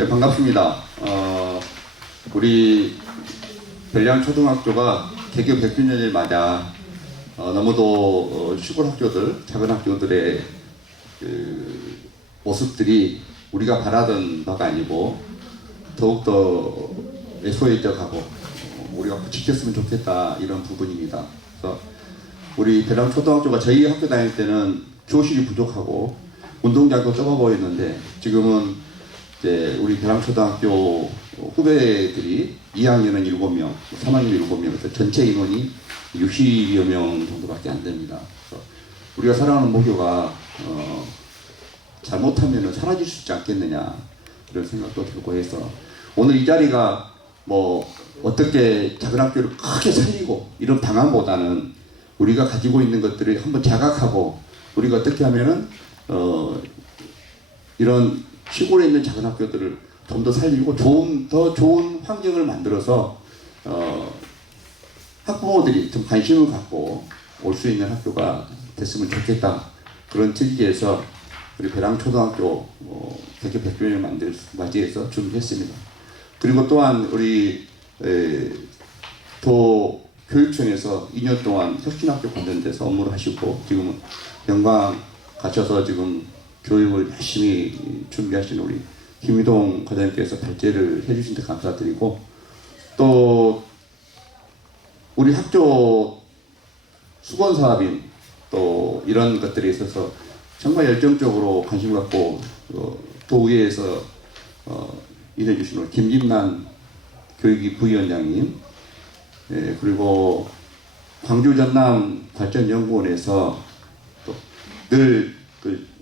네, 반갑습니다. 우리 별량초등학교가 개교 100주년을 맞아 너무도 시골 학교들, 작은 학교들의 그 모습들이 우리가 바라던 바가 아니고 더욱더 소외적하고 우리가 지켰으면 좋겠다 이런 부분입니다. 그래서 우리 별량초등학교가 저희 학교 다닐 때는 교실이 부족하고 운동장도 좁아 보였는데 지금은 이제 우리 별량초등학교 후배들이 2학년은 7명, 3학년 7명, 그래서 전체 인원이 60여 명 정도밖에 안 됩니다. 그래서 우리가 살아가는 목표가 잘못하면 사라질 수 있지 않겠느냐 이런 생각도 들고 해서 오늘 이 자리가 뭐 어떻게 작은 학교를 크게 살리고 이런 방안보다는 우리가 가지고 있는 것들을 한번 자각하고 우리가 어떻게 하면은 이런 시골에 있는 작은 학교들을 좀 더 살리고 더 좋은 환경을 만들어서 학부모들이 좀 관심을 갖고 올 수 있는 학교가 됐으면 좋겠다. 그런 취지에서 우리 별량초등학교 개교 100주년을 맞이해서 준비했습니다. 그리고 또한 우리 도 교육청에서 2년 동안 혁신학교 관련돼서 업무를 하시고 지금은 영광 가셔서 지금 교육을 열심히 준비하시는 우리 김희동 과장님께서 발제를 해주신 데 감사드리고 또 우리 학교 수건사업인 또 이런 것들에 있어서 정말 열정적으로 관심 갖고 도의회에서 일해주신 우리 김김난 교육위 부위원장님 그리고 광주 전남 발전연구원에서 또 늘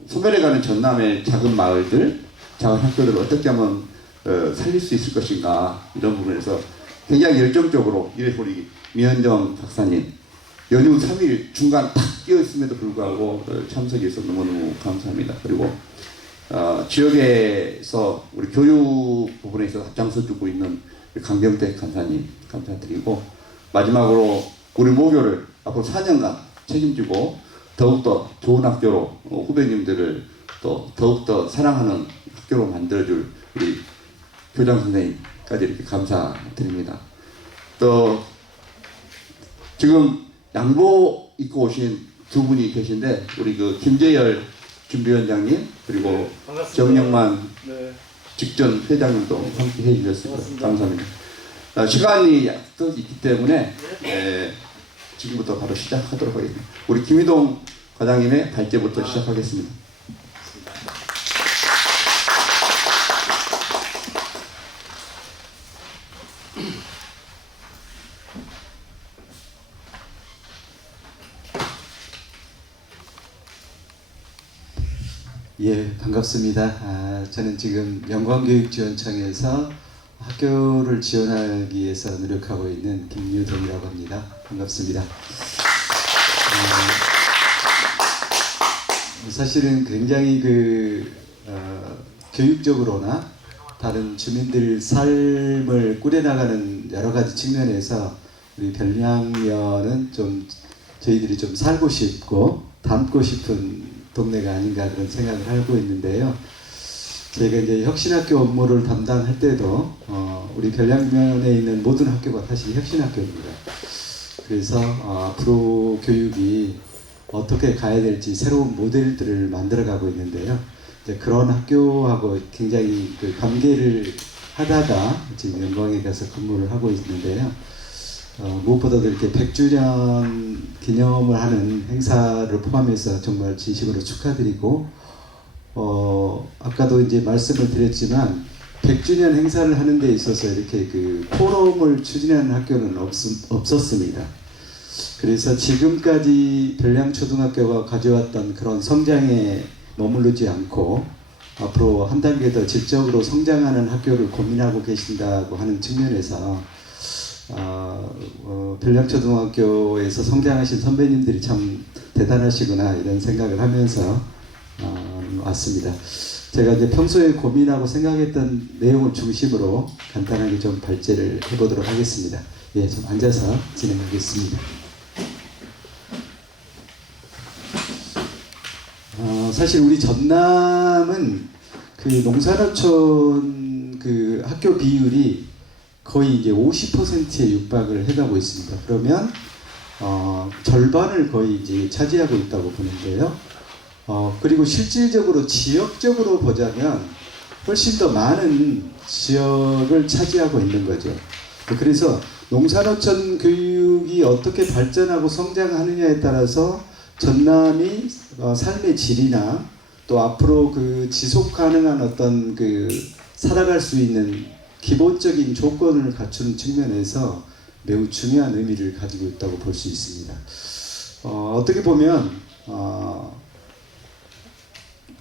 소멸해 가는 전남의 작은 마을들, 작은 학교들을 어떻게 하면 살릴 수 있을 것인가 이런 부분에서 굉장히 열정적으로 우리 미현정 박사님 연휴 3일 중간 딱 끼어있음에도 불구하고 참석해서 너무너무 감사합니다. 그리고 지역에서 우리 교육 부분에 있어서 앞장서 주고 있는 강병택 간사님 감사드리고 마지막으로 우리 모교를 앞으로 4년간 책임지고 더욱더 좋은 학교로 후배님들을 또 더욱더 사랑하는 학교로 만들어줄 우리 교장 선생님까지 이렇게 감사드립니다. 또 지금 양복 입고 오신 두 분이 계신데 우리 그 김재열 준비위원장님 그리고 네, 정영만 네. 직전 회장님도 함께 해주셨습니다. 감사합니다. 시간이 또 있기 때문에 지금부터 바로 시작하도록 하겠습니다. 우리 김희동 과장님의 발제부터 시작하겠습니다. 예, 반갑습니다. 저는 지금 영광교육지원청에서 학교를 지원하기 위해서 노력하고 있는 김유동이라고 합니다. 반갑습니다. 사실은 굉장히 교육적으로나 다른 주민들 삶을 꾸려나가는 여러 가지 측면에서 우리 별량면은 좀 저희들이 좀 살고 싶고 닮고 싶은 동네가 아닌가 그런 생각을 하고 있는데요. 저희가 이제 혁신학교 업무를 담당할 때도 우리 별량면에 있는 모든 학교가 사실 혁신학교입니다. 그래서 앞으로 교육이 어떻게 가야 될지 새로운 모델들을 만들어가고 있는데요. 이제 그런 학교하고 굉장히 관계를 하다가 지금 영광에 가서 근무를 하고 있는데요. 무엇보다도 이렇게 100주년 기념을 하는 행사를 포함해서 정말 진심으로 축하드리고 아까도 이제 말씀을 드렸지만 100주년 행사를 하는 데 있어서 이렇게 포럼을 추진하는 학교는 없었습니다. 그래서 지금까지 별량초등학교가 가져왔던 그런 성장에 머무르지 않고 앞으로 한 단계 더 질적으로 성장하는 학교를 고민하고 계신다고 하는 측면에서 별량초등학교에서 성장하신 선배님들이 참 대단하시구나 이런 생각을 하면서 왔습니다. 제가 이제 평소에 고민하고 생각했던 내용을 중심으로 간단하게 좀 발제를 해보도록 하겠습니다. 예, 좀 앉아서 진행하겠습니다. 사실 우리 전남은 그 농산어촌 그 학교 비율이 거의 이제 50%에 육박을 해가고 있습니다. 그러면 절반을 거의 이제 차지하고 있다고 보는데요. 그리고 실질적으로 지역적으로 보자면 훨씬 더 많은 지역을 차지하고 있는 거죠. 그래서 농산어촌 교육이 어떻게 발전하고 성장하느냐에 따라서 전남이 삶의 질이나 또 앞으로 그 지속 가능한 어떤 그 살아갈 수 있는 기본적인 조건을 갖추는 측면에서 매우 중요한 의미를 가지고 있다고 볼 수 있습니다. 어떻게 보면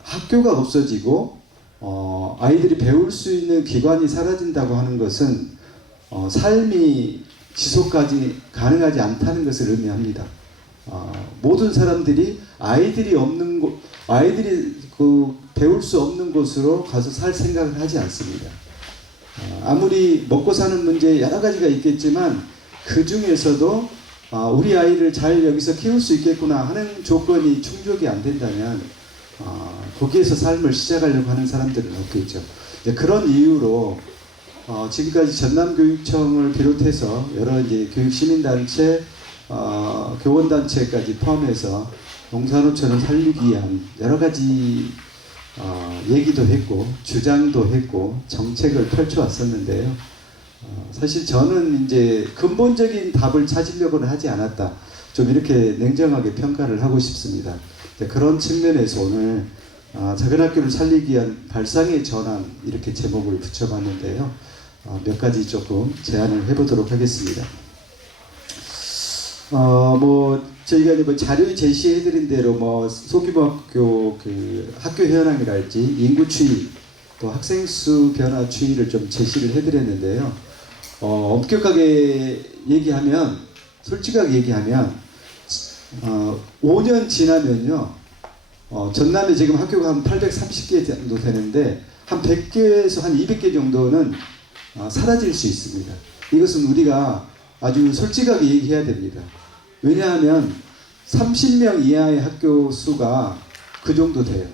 학교가 없어지고 아이들이 배울 수 있는 기관이 사라진다고 하는 것은 삶이 지속까지 가능하지 않다는 것을 의미합니다. 모든 사람들이 아이들이 그 배울 수 없는 곳으로 가서 살 생각을 하지 않습니다. 아무리 먹고 사는 문제 여러 가지가 있겠지만 그 중에서도 우리 아이를 잘 여기서 키울 수 있겠구나 하는 조건이 충족이 안 된다면 거기에서 삶을 시작하려고 하는 사람들은 없겠죠. 그런 이유로 지금까지 전남교육청을 비롯해서 여러 이제 교육시민단체, 교원단체까지 포함해서 농산어촌을 살리기 위한 여러 가지 얘기도 했고 주장도 했고 정책을 펼쳐왔었는데요. 사실 저는 이제 근본적인 답을 찾으려고는 하지 않았다. 좀 이렇게 냉정하게 평가를 하고 싶습니다. 그런 측면에서 오늘 작은 학교를 살리기 위한 발상의 전환 이렇게 제목을 붙여봤는데요. 몇 가지 조금 제안을 해보도록 하겠습니다. 저희가 이제 자료에 제시해드린 대로 소규모 학교 그 학교 현황이랄지 인구 추이 또 학생 수 변화 추이를 좀 제시를 해드렸는데요. 엄격하게 얘기하면 솔직하게 얘기하면 5년 지나면요. 전남에 지금 학교가 한 830개 정도 되는데 한 100개에서 한 200개 정도는 사라질 수 있습니다. 이것은 우리가 아주 솔직하게 얘기해야 됩니다. 왜냐하면 30명 이하의 학교 수가 그 정도 돼요.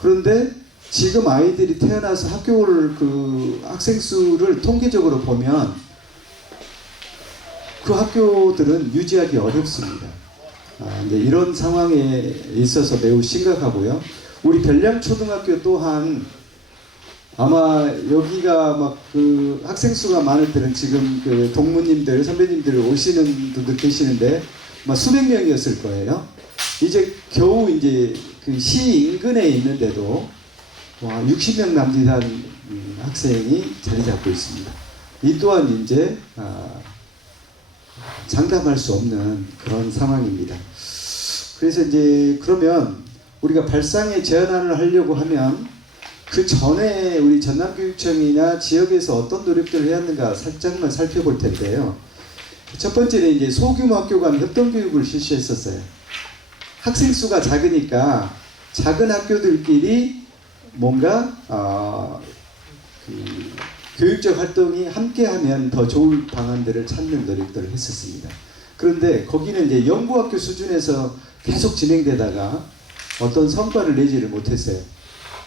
그런데 지금 아이들이 태어나서 학교를 그 학생 수를 통계적으로 보면 그 학교들은 유지하기 어렵습니다. 이런 상황에 있어서 매우 심각하고요. 우리 별량초등학교 또한 아마 여기가 막 그 학생 수가 많을 때는 지금 그 동무님들, 선배님들 오시는 분들 계시는데 막 수백 명이었을 거예요. 이제 겨우 이제 그 시 인근에 있는데도 60명 남짓한 학생이 자리 잡고 있습니다. 이 또한 이제 장담할 수 없는 그런 상황입니다. 그래서 이제 그러면 우리가 발상의 제안을 하려고 하면 그 전에 우리 전남교육청이나 지역에서 어떤 노력들을 해왔는가 살짝만 살펴볼 텐데요. 첫 번째는 이제 소규모 학교 간 협동교육을 실시했었어요. 학생 수가 작으니까 작은 학교들끼리 뭔가 교육적 활동이 함께하면 더 좋은 방안들을 찾는 노력들을 했었습니다. 그런데 거기는 이제 연구학교 수준에서 계속 진행되다가 어떤 성과를 내지를 못했어요.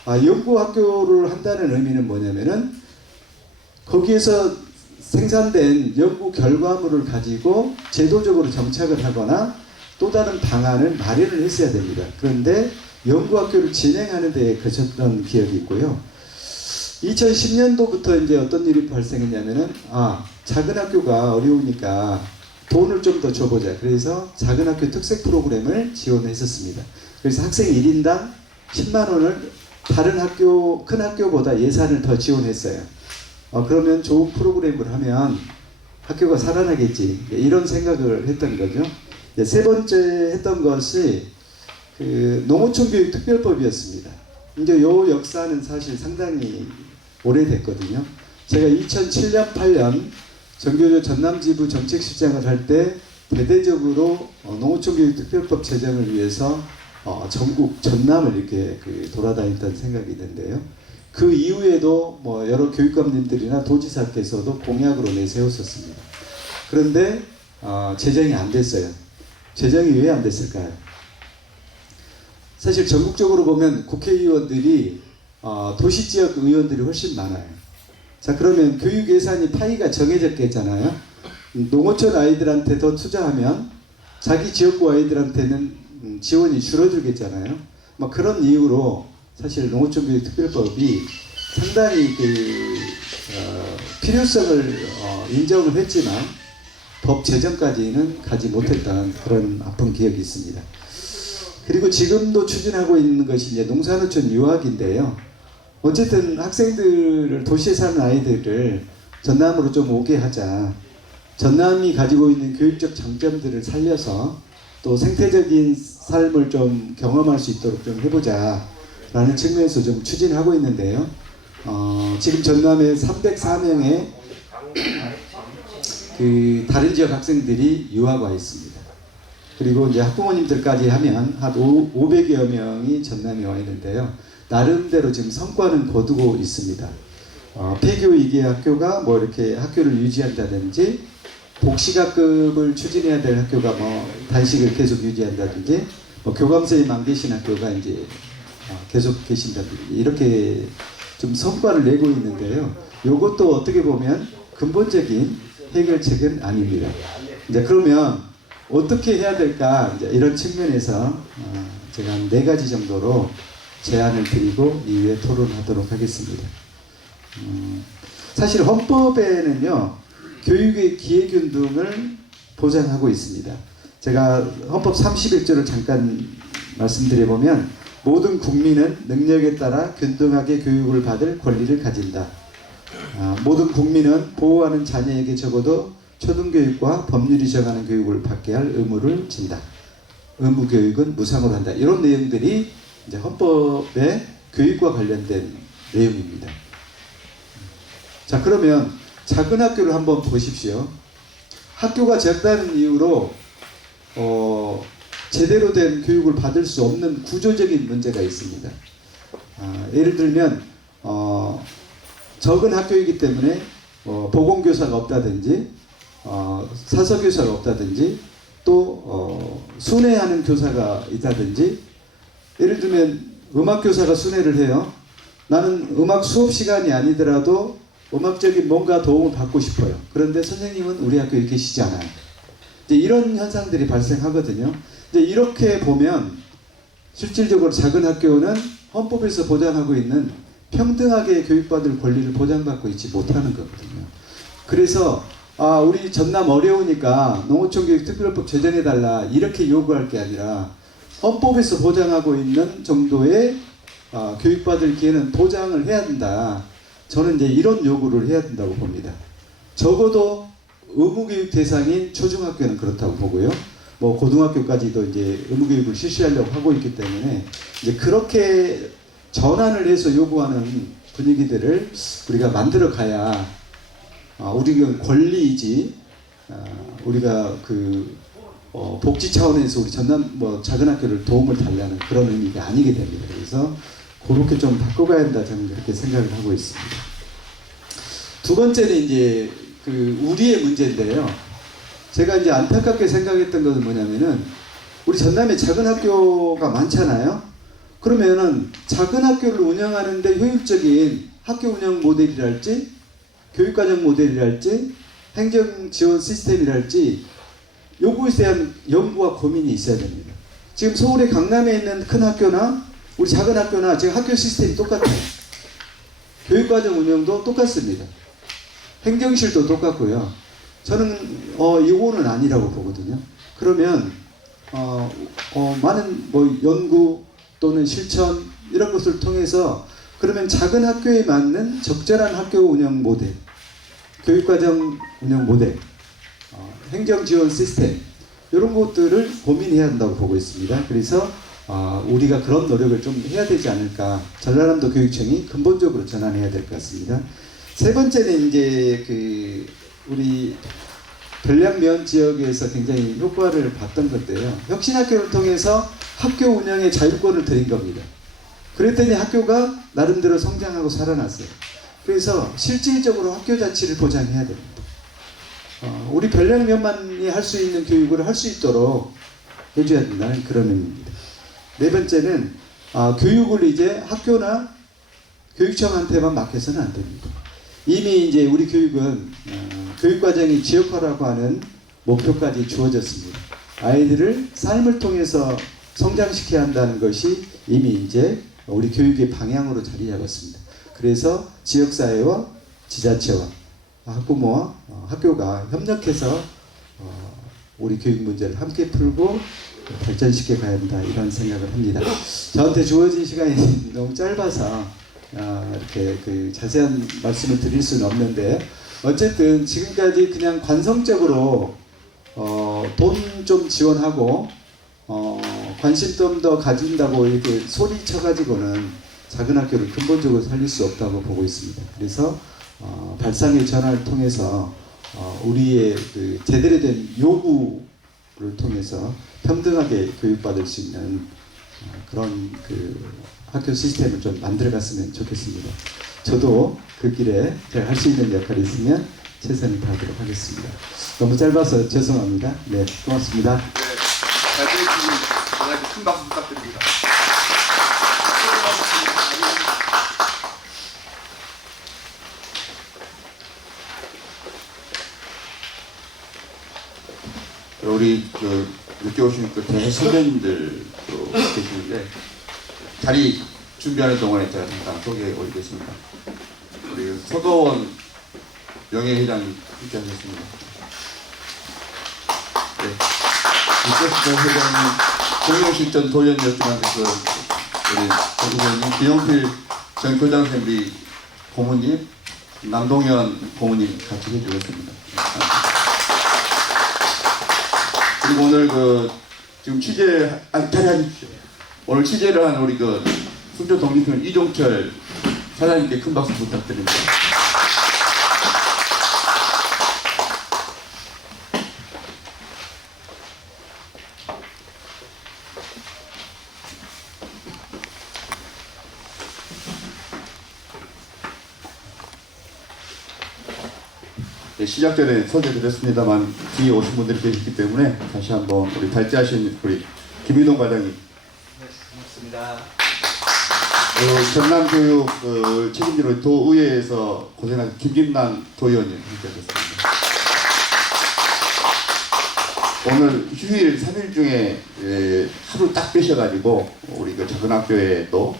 연구학교를 한다는 의미는 뭐냐면은 거기에서 생산된 연구 결과물을 가지고 제도적으로 정착을 하거나 또 다른 방안을 마련을 했어야 됩니다. 그런데 연구학교를 진행하는 데에 그쳤던 기억이 있고요. 2010년도부터 이제 어떤 일이 발생했냐면은 작은 학교가 어려우니까 돈을 좀 더 줘보자. 그래서 작은 학교 특색 프로그램을 지원했었습니다. 그래서 학생 1인당 10만 원을 다른 학교, 큰 학교보다 예산을 더 지원했어요. 그러면 좋은 프로그램을 하면 학교가 살아나겠지. 이런 생각을 했던 거죠. 세 번째 했던 것이 그 농어촌 교육 특별법이었습니다. 이제 요 역사는 사실 상당히 오래됐거든요. 제가 2007년, 8년 정교조 전남지부 정책실장을 할 때 대대적으로 농어촌 교육 특별법 제정을 위해서 전국 전남을 이렇게 돌아다녔던 생각이 있는데요. 그 이후에도 여러 교육감님들이나 도지사께서도 공약으로 내세웠었습니다. 그런데 제정이 안 됐어요. 제정이 왜 안 됐을까요? 사실 전국적으로 보면 국회의원들이 도시 지역 의원들이 훨씬 많아요. 자, 그러면 교육 예산이 파이가 정해졌겠잖아요. 농어촌 아이들한테 더 투자하면 자기 지역구 아이들한테는 지원이 줄어들겠잖아요. 막 그런 이유로 사실 농어촌교육특별법이 상당히 필요성을 인정을 했지만 법 제정까지는 가지 못했던 그런 아픈 기억이 있습니다. 그리고 지금도 추진하고 있는 것이 이제 농산어촌 유학인데요. 어쨌든 학생들을 도시에 사는 아이들을 전남으로 좀 오게 하자. 전남이 가지고 있는 교육적 장점들을 살려서 또 생태적인 삶을 좀 경험할 수 있도록 좀 해보자 라는 측면에서 좀 추진하고 있는데요. 지금 전남에 304명의 다른 지역 학생들이 유학 와 있습니다. 그리고 이제 학부모님들까지 하면 한 500여 명이 전남에 와 있는데요. 나름대로 지금 성과는 거두고 있습니다. 폐교 2개 학교가 뭐 이렇게 학교를 유지한다든지, 복식학급을 추진해야 될 학교가 뭐 단식을 계속 유지한다든지, 뭐 교감선생님 안 계신 학교가 이제 계속 계신다든지, 이렇게 좀 성과를 내고 있는데요. 이것도 어떻게 보면 근본적인 해결책은 아닙니다. 이제 그러면 어떻게 해야 될까, 이제 이런 측면에서 제가 한 4가지 정도로 제안을 드리고 이후에 토론하도록 하겠습니다. 사실 헌법에는요, 교육의 기회균등을 보장하고 있습니다. 제가 헌법 31조를 잠깐 말씀드려보면, 모든 국민은 능력에 따라 균등하게 교육을 받을 권리를 가진다. 모든 국민은 보호하는 자녀에게 적어도 초등교육과 법률이 정하는 교육을 받게 할 의무를 진다. 의무교육은 무상으로 한다. 이런 내용들이 이제 헌법의 교육과 관련된 내용입니다. 자, 그러면 작은 학교를 한번 보십시오. 학교가 작다는 이유로 제대로 된 교육을 받을 수 없는 구조적인 문제가 있습니다. 예를 들면 적은 학교이기 때문에 보건교사가 없다든지, 사서교사가 없다든지, 또 순회하는 교사가 있다든지, 예를 들면 음악교사가 순회를 해요. 나는 음악 수업 시간이 아니더라도 음악적인 뭔가 도움을 받고 싶어요. 그런데 선생님은 우리 학교에 계시지 않아요. 이제 이런 현상들이 발생하거든요. 이제 이렇게 보면 실질적으로 작은 학교는 헌법에서 보장하고 있는 평등하게 교육받을 권리를 보장받고 있지 못하는 거거든요. 그래서 우리 전남 어려우니까 농어촌교육특별법 제정해달라 이렇게 요구할 게 아니라 헌법에서 보장하고 있는 정도의 교육받을 기회는 보장을 해야 된다. 저는 이제 이런 요구를 해야 된다고 봅니다. 적어도 의무교육 대상인 초중학교는 그렇다고 보고요. 뭐 고등학교까지도 이제 의무교육을 실시하려고 하고 있기 때문에 이제 그렇게 전환을 해서 요구하는 분위기들을 우리가 만들어 가야 우리가 권리이지 우리가 복지 차원에서 우리 전남 작은 학교를 도움을 달라는 그런 의미가 아니게 됩니다. 그래서 그렇게 좀 바꿔가야 한다, 저는 그렇게 생각을 하고 있습니다. 두 번째는 이제 우리의 문제인데요. 제가 이제 안타깝게 생각했던 것은 뭐냐면은 우리 전남에 작은 학교가 많잖아요. 그러면은 작은 학교를 운영하는데 효율적인 학교 운영 모델이랄지, 교육과정 모델이랄지, 행정 지원 시스템이랄지 요구에 대한 연구와 고민이 있어야 됩니다. 지금 서울의 강남에 있는 큰 학교나 우리 작은 학교나 지금 학교 시스템이 똑같아요. 교육과정 운영도 똑같습니다. 행정실도 똑같고요. 저는 이거는 아니라고 보거든요. 그러면 많은 연구 또는 실천 이런 것을 통해서 그러면 작은 학교에 맞는 적절한 학교 운영 모델, 교육과정 운영 모델, 행정 지원 시스템 이런 것들을 고민해야 한다고 보고 있습니다. 그래서 우리가 그런 노력을 좀 해야 되지 않을까. 전라남도 교육청이 근본적으로 전환해야 될 것 같습니다. 세 번째는 이제 우리 전량면 지역에서 굉장히 효과를 봤던 건데요. 혁신학교를 통해서 학교 운영의 자율권을 드린 겁니다. 그랬더니 학교가 나름대로 성장하고 살아났어요. 그래서 실질적으로 학교 자치를 보장해야 됩니다. 우리 전량면만이 할 수 있는 교육을 할 수 있도록 해줘야 된다는 그런 의미입니다. 네 번째는 교육을 이제 학교나 교육청한테만 맡겨서는 안 됩니다. 이미 이제 우리 교육은 교육과정이 지역화라고 하는 목표까지 주어졌습니다. 아이들을 삶을 통해서 성장시켜야 한다는 것이 이미 이제 우리 교육의 방향으로 자리 잡았습니다. 그래서 지역사회와 지자체와 학부모와 학교가 협력해서 우리 교육 문제를 함께 풀고 발전시켜 가야 한다, 이런 생각을 합니다. 저한테 주어진 시간이 너무 짧아서 이렇게 그 자세한 말씀을 드릴 수는 없는데, 어쨌든 지금까지 그냥 관성적으로 돈 좀 지원하고 관심 좀 더 가진다고 이렇게 소리쳐 가지고는 작은 학교를 근본적으로 살릴 수 없다고 보고 있습니다. 그래서 발상의 전환을 통해서 우리의 그 제대로 된 요구를 통해서 평등하게 교육받을 수 있는 그런 그 학교 시스템을 좀 만들어갔으면 좋겠습니다. 저도 그 길에 제가 할 수 있는 역할이 있으면 최선을 다하도록 하겠습니다. 너무 짧아서 죄송합니다. 네, 고맙습니다. 잘 들으시니 전화기 큰 박수 부탁드립니다. 우리 늦게 오신 그 대선배님들도 계시는데, 자리 준비하는 동안에 제가 잠깐 소개해 올리겠습니다. 우리 서도원 명예회장님 함께하셨습니다. 네. 이태수 회장님, 공용실전 도연여중학교 우리 교수님, 김용필 전 교장선생님, 우리 고모님, 남동현 고모님 같이 해주셨습니다. 그리고 오늘 지금 자리하십시오. 오늘 취재를 한 우리 순천 독립film 이종철 사장님께 큰 박수 부탁드립니다. 네, 시작 전에 소개드렸습니다만 뒤에 오신 분들이 계시기 때문에 다시 한번 우리 발제하신 우리 김인동 과장님. 네, 고맙습니다. 전남교육 책임지로 도의회에서 고생하신 김김남 도의원님 함께하셨습니다. 오늘 휴일 3일 중에 하루 딱 빼셔가지고 우리 작은 학교에 또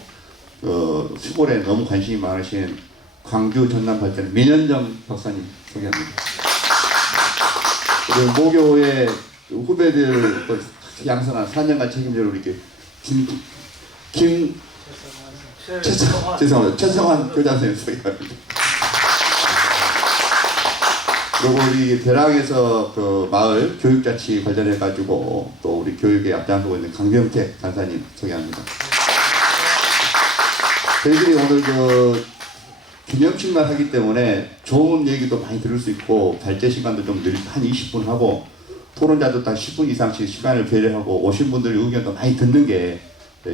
수골에 너무 관심이 많으신 광주 전남 발전 민현정 박사님 소개합니다. 그리고 모교의 후배들 양성한 4년간 책임질 우리 죄송합니다. 최성환 교장선생님 소개합니다. 그리고 우리 대랑에서 마을 교육자치 관련해 가지고 또 우리 교육에 앞장서고 있는 강병택 간사님 소개합니다. 저희들이 오늘 기념식만 하기 때문에 좋은 얘기도 많이 들을 수 있고 발제 시간도 좀 한 20분 하고 토론자도 딱 10분 이상씩 시간을 배려하고 오신 분들의 의견도 많이 듣는 게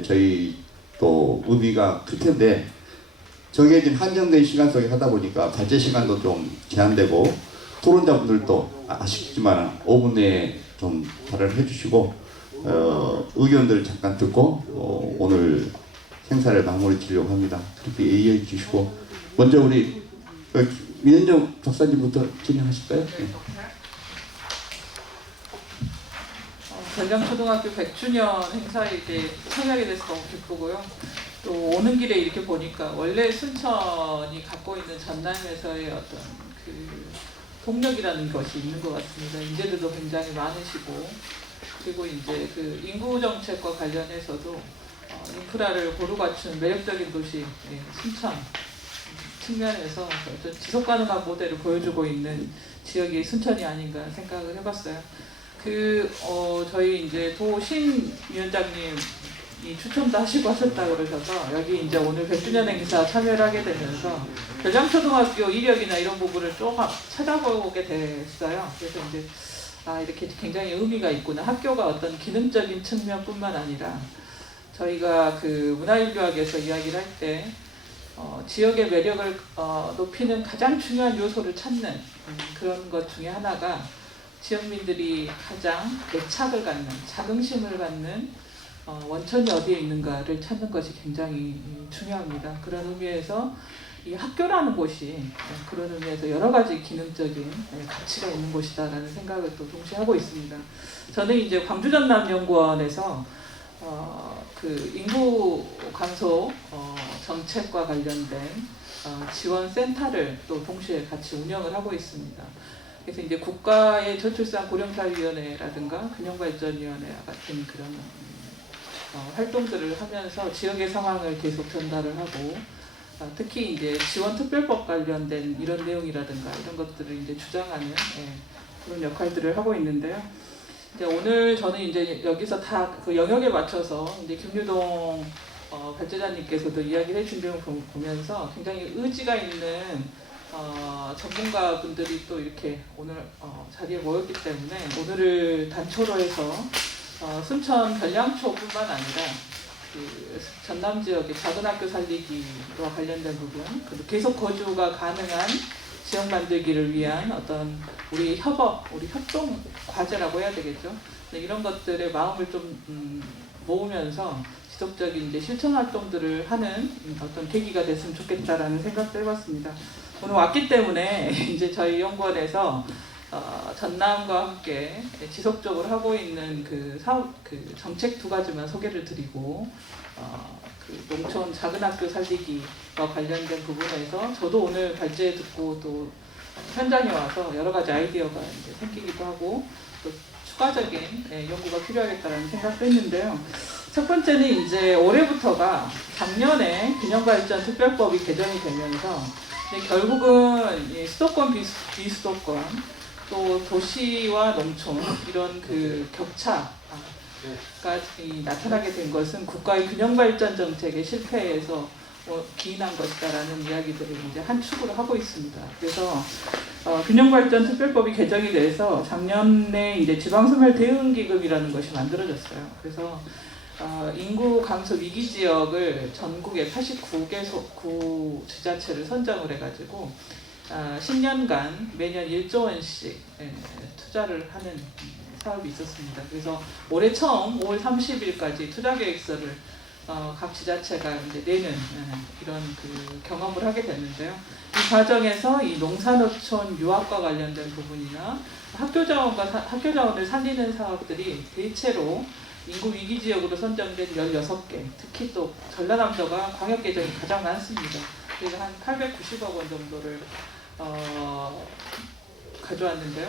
저희 또 의미가 클 텐데, 정해진 한정된 시간 속에 하다 보니까 발제 시간도 좀 제한되고 토론자분들도 아쉽지만 5분 내에 좀 발언을 해주시고 의견들을 잠깐 듣고 오늘 행사를 마무리 지려고 합니다. 그렇게 이해해 주시고, 먼저 우리 민현정 박사님부터 진행하실까요? 네. 전장초등학교 100주년 행사에 이제 참여하게 돼서 너무 기쁘고요. 또 오는 길에 이렇게 보니까 원래 순천이 갖고 있는 전남에서의 어떤 동력이라는 것이 있는 것 같습니다. 인재들도 굉장히 많으시고, 그리고 이제 인구 정책과 관련해서도 인프라를 고루 갖춘 매력적인 도시 순천 측면에서 어떤 지속 가능한 모델을 보여주고 있는 지역이 순천이 아닌가 생각을 해봤어요. 저희 이제 도신 위원장님이 추천도 하시고 하셨다고 그러셔서 여기 이제 오늘 100주년 행사 참여를 하게 되면서 별장초등학교 이력이나 이런 부분을 조금 찾아보게 됐어요. 그래서 이제 이렇게 굉장히 의미가 있구나. 학교가 어떤 기능적인 측면뿐만 아니라 저희가 문화인류학에서 이야기를 할 때 지역의 매력을 높이는 가장 중요한 요소를 찾는 그런 것 중에 하나가 지역민들이 가장 애착을 갖는, 자긍심을 갖는 원천이 어디에 있는가를 찾는 것이 굉장히 중요합니다. 그런 의미에서 이 학교라는 곳이 그런 의미에서 여러 가지 기능적인 가치가 있는 곳이다라는 생각을 또 동시에 하고 있습니다. 저는 이제 광주전남연구원에서 그 인구 감소 정책과 관련된 지원센터를 또 동시에 같이 운영을 하고 있습니다. 그래서 이제 국가의 저출산 고령사회위원회라든가 균형발전위원회 같은 그런 활동들을 하면서 지역의 상황을 계속 전달을 하고 특히 이제 지원특별법 관련된 이런 내용이라든가 이런 것들을 이제 주장하는 그런 역할들을 하고 있는데요. 이제 오늘 저는 이제 여기서 다 그 영역에 맞춰서 이제 김유동 발제자님께서도 이야기를 해준 내용을 보면서 굉장히 의지가 있는 전문가분들이 또 이렇게 오늘 자리에 모였기 때문에 오늘을 단초로 해서 순천 별량초뿐만 아니라 그 전남 지역의 작은 학교 살리기와 관련된 부분, 그리고 계속 거주가 가능한 지역 만들기를 위한 어떤 우리 협동 과제라고 해야 되겠죠. 이런 것들의 마음을 좀 모으면서 지속적인 이제 실천 활동들을 하는 어떤 계기가 됐으면 좋겠다라는 생각도 해봤습니다. 오늘 왔기 때문에 이제 저희 연구원에서 전남과 함께 지속적으로 하고 있는 그 사업, 그 정책 두 가지만 소개를 드리고 그 농촌 작은 학교 살리기와 관련된 부분에서 저도 오늘 발제 듣고 또 현장에 와서 여러 가지 아이디어가 이제 생기기도 하고 또 추가적인 연구가 필요하겠다는 생각도 했는데요. 첫 번째는 이제 올해부터가 작년에 균형발전 특별법이 개정이 되면서 결국은 이 수도권 비수도권 또 도시와 농촌 이런 그 격차가 나타나게 된 것은 국가의 균형발전 정책의 실패에서 기인한 것이다라는 이야기들을 이제 한 축으로 하고 있습니다. 그래서 균형발전 특별법이 개정이 돼서 작년에 이제 지방소멸 대응기금이라는 것이 만들어졌어요. 그래서 인구 감소 위기 지역을 전국의 89개 구 지자체를 선정을 해가지고 10년간 매년 1조 원씩 투자를 하는 사업이 있었습니다. 그래서 올해 처음 5월 30일까지 투자계획서를 각 지자체가 이제 내는 이런 그 경험을 하게 됐는데요. 이 과정에서 이 농산어촌 유학과 관련된 부분이나 학교 자원을 살리는 사업들이 대체로 인구 위기 지역으로 선정된 16개, 특히 또 전라남도가 광역 계정이 가장 많습니다. 그래서 한 890억 원 정도를 가져왔는데요.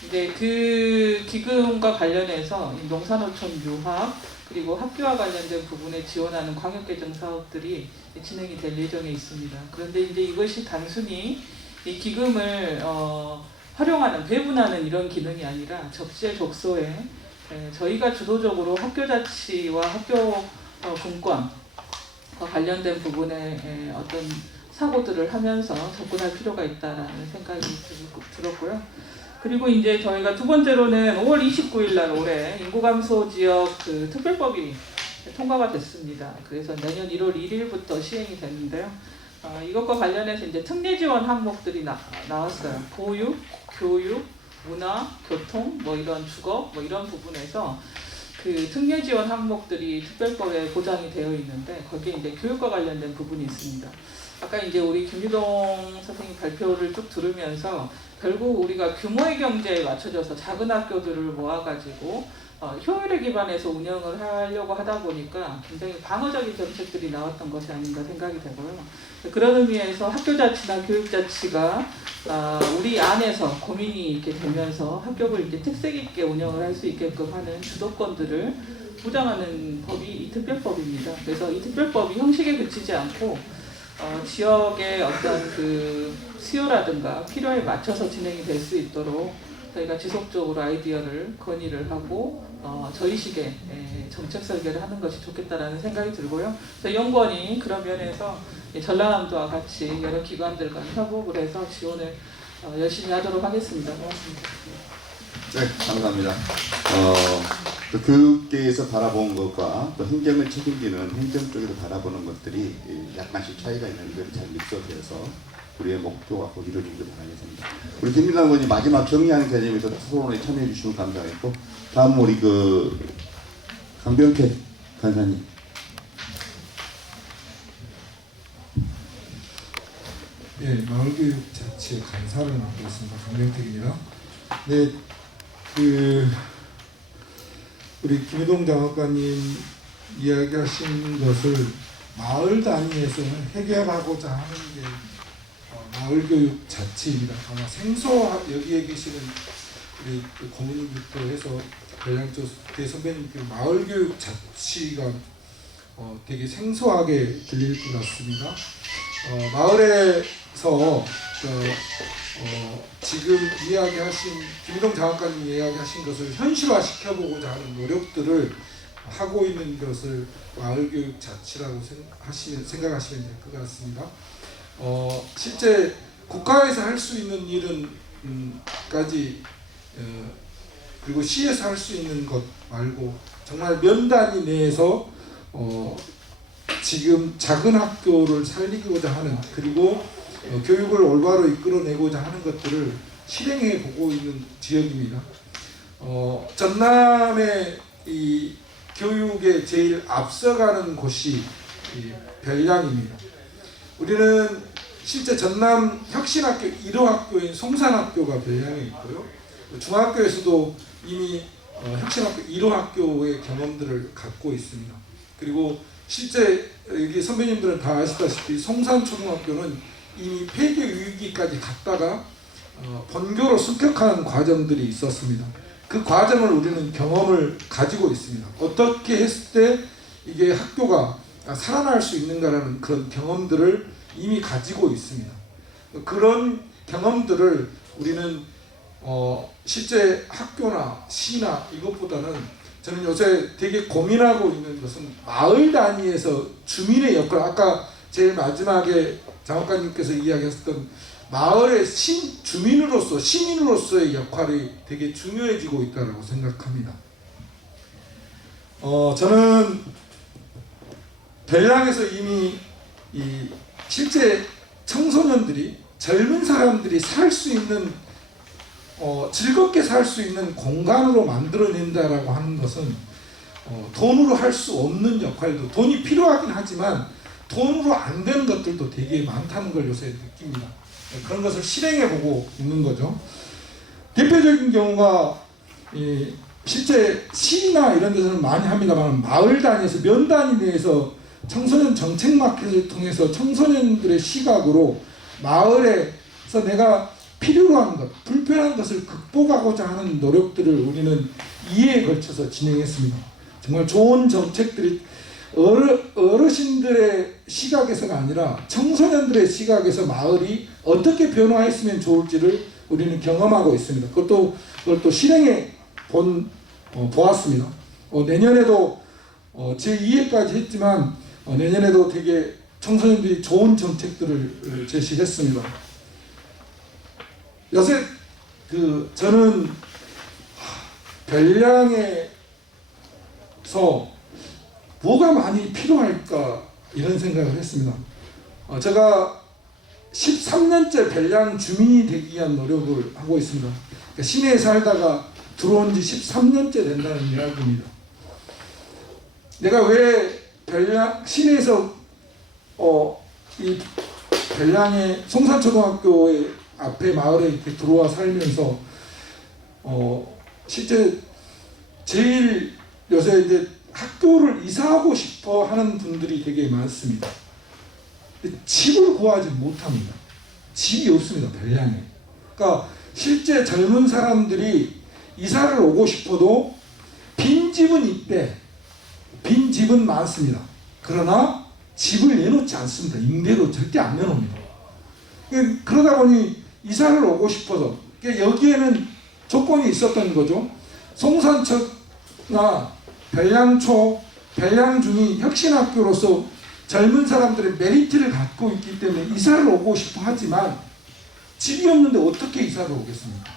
근데 그 기금과 관련해서 이 농산어촌 유학 그리고 학교와 관련된 부분에 지원하는 광역개정 사업들이 진행이 될 예정에 있습니다. 그런데 이제 이것이 단순히 이 기금을 활용하는, 배분하는 이런 기능이 아니라 적재적소에 저희가 주도적으로 학교자치와 학교 분권과 관련된 부분에 어떤 사고들을 하면서 접근할 필요가 있다라는 생각이 들었고요. 그리고 이제 저희가 두 번째로는 5월 29일 날 올해 인구감소 지역 그 특별법이 통과가 됐습니다. 그래서 내년 1월 1일부터 시행이 됐는데요. 이것과 관련해서 이제 특례 지원 항목들이 나왔어요. 보육, 교육, 문화, 교통, 뭐 이런 주거, 뭐 이런 부분에서 그 특례 지원 항목들이 특별법에 보장이 되어 있는데 거기에 이제 교육과 관련된 부분이 있습니다. 아까 이제 우리 김유동 선생님 발표를 쭉 들으면서 결국 우리가 규모의 경제에 맞춰져서 작은 학교들을 모아가지고 효율에 기반해서 운영을 하려고 하다 보니까 굉장히 방어적인 정책들이 나왔던 것이 아닌가 생각이 되고요. 그런 의미에서 학교자치나 교육자치가 우리 안에서 고민이 이렇게 되면서 학교를 이제 특색 있게 운영을 할 수 있게끔 하는 주도권들을 보장하는 법이 이 특별법입니다. 그래서 이 특별법이 형식에 그치지 않고 지역의 어떤 그 수요라든가 필요에 맞춰서 진행이 될 수 있도록 저희가 지속적으로 아이디어를 건의를 하고 저희식의 정책 설계를 하는 것이 좋겠다라는 생각이 들고요. 저희 연구원이 그런 면에서 전라남도와 같이 여러 기관들과 협업을 해서 지원을 열심히 하도록 하겠습니다. 고맙습니다. 네, 감사합니다. 또 교육계에서 바라본 것과 또 행정을 책임지는 행정 쪽에서 바라보는 것들이 약간씩 차이가 있는 걸 잘 믹서해서 우리의 목표가 꼭 이루어지길 바라겠습니다. 우리 김민남 의원님 마지막 정리하는 개념에서 토론에 참여해 주시면 감사하겠고, 다음 우리 그 강병태 간사님. 예, 마을교육자치 간사를 맡고 있습니다. 강명택입니다. 네, 우리 김희동 장학관님 이야기하신 것을 마을 단위에서 해결하고자 하는 게 마을교육 자치입니다. 아마 여기에 계시는 우리 고문님부터 해서 별량조 대선배님께 마을교육 자치가 되게 생소하게 들릴 것 같습니다. 마을에서 지금 이야기하신 김동 장학관님 이야기하신 것을 현실화시켜보고자 하는 노력들을 하고 있는 것을 마을교육 자치라고 생각하시면 될 것 같습니다. 실제 국가에서 할 수 있는 일은 그리고 시에서 할 수 있는 것 말고 정말 면 단위 내에서 지금 작은 학교를 살리고자 하는, 그리고 교육을 올바로 이끌어내고자 하는 것들을 실행해 보고 있는 지역입니다. 전남의 이 교육에 제일 앞서가는 곳이 별량입니다. 우리는 실제 전남 혁신학교 1호학교인 송산학교가 별량에 있고요. 중학교에서도 이미 혁신학교 1호학교의 경험들을 갖고 있습니다. 그리고 실제 여기 선배님들은 다 아시다시피 송산초등학교는 이미 폐교 위기까지 갔다가 본교로 습격하는 과정들이 있었습니다. 그 과정을 우리는 경험을 가지고 있습니다. 어떻게 했을 때 이게 학교가 살아날 수 있는가라는 그런 경험들을 이미 가지고 있습니다. 그런 경험들을 우리는 실제 학교나 시나 이것보다는, 저는 요새 되게 고민하고 있는 것은 마을 단위에서 주민의 역할, 아까 제일 마지막에 장학관님께서 이야기하셨던 마을의 주민으로서, 시민으로서의 역할이 되게 중요해지고 있다고 생각합니다. 저는 별량에서 이미 실제 청소년들이, 젊은 사람들이 살 수 있는, 즐겁게 살 수 있는 공간으로 만들어낸다라고 하는 것은 돈으로 할 수 없는 역할도, 돈이 필요하긴 하지만 돈으로 안 되는 것들도 되게 많다는 걸 요새 느낍니다. 그런 것을 실행해보고 있는 거죠. 대표적인 경우가 실제 시나 이런 데서는 많이 합니다만, 마을 단위에서, 면 단위 내에서 청소년 정책 마켓을 통해서 청소년들의 시각으로 마을에서 내가 필요로 하는 것, 불편한 것을 극복하고자 하는 노력들을 우리는 2회에 걸쳐서 진행했습니다. 정말 좋은 정책들이 어르신들의 시각에서가 아니라 청소년들의 시각에서 마을이 어떻게 변화했으면 좋을지를 우리는 경험하고 있습니다. 그걸 또 실행해 보았습니다. 내년에도 제2회까지 했지만 내년에도 되게 청소년들이 좋은 정책들을 제시했습니다. 요새 저는 별량에서 뭐가 많이 필요할까 이런 생각을 했습니다. 제가 13년째 별량 주민이 되기 위한 노력을 하고 있습니다. 그러니까 시내에 살다가 들어온 지 13년째 된다는 이야기입니다. 내가 왜 시내에서 이 별량의 송산초등학교의 앞에 마을에 이렇게 들어와 살면서 실제 제일 요새 이제 학교를 이사하고 싶어 하는 분들이 되게 많습니다. 근데 집을 구하지 못합니다. 집이 없습니다, 별량에. 그러니까 실제 젊은 사람들이 이사를 오고 싶어도 빈집은 있대. 빈집은 많습니다. 그러나 집을 내놓지 않습니다. 임대로 절대 안 내놓습니다. 그러다 보니 이사를 오고 싶어서, 여기에는 조건이 있었던 거죠. 송산초나 별량초, 별량중이 혁신학교로서 젊은 사람들의 메리트를 갖고 있기 때문에 이사를 오고 싶어 하지만 집이 없는데 어떻게 이사를 오겠습니까?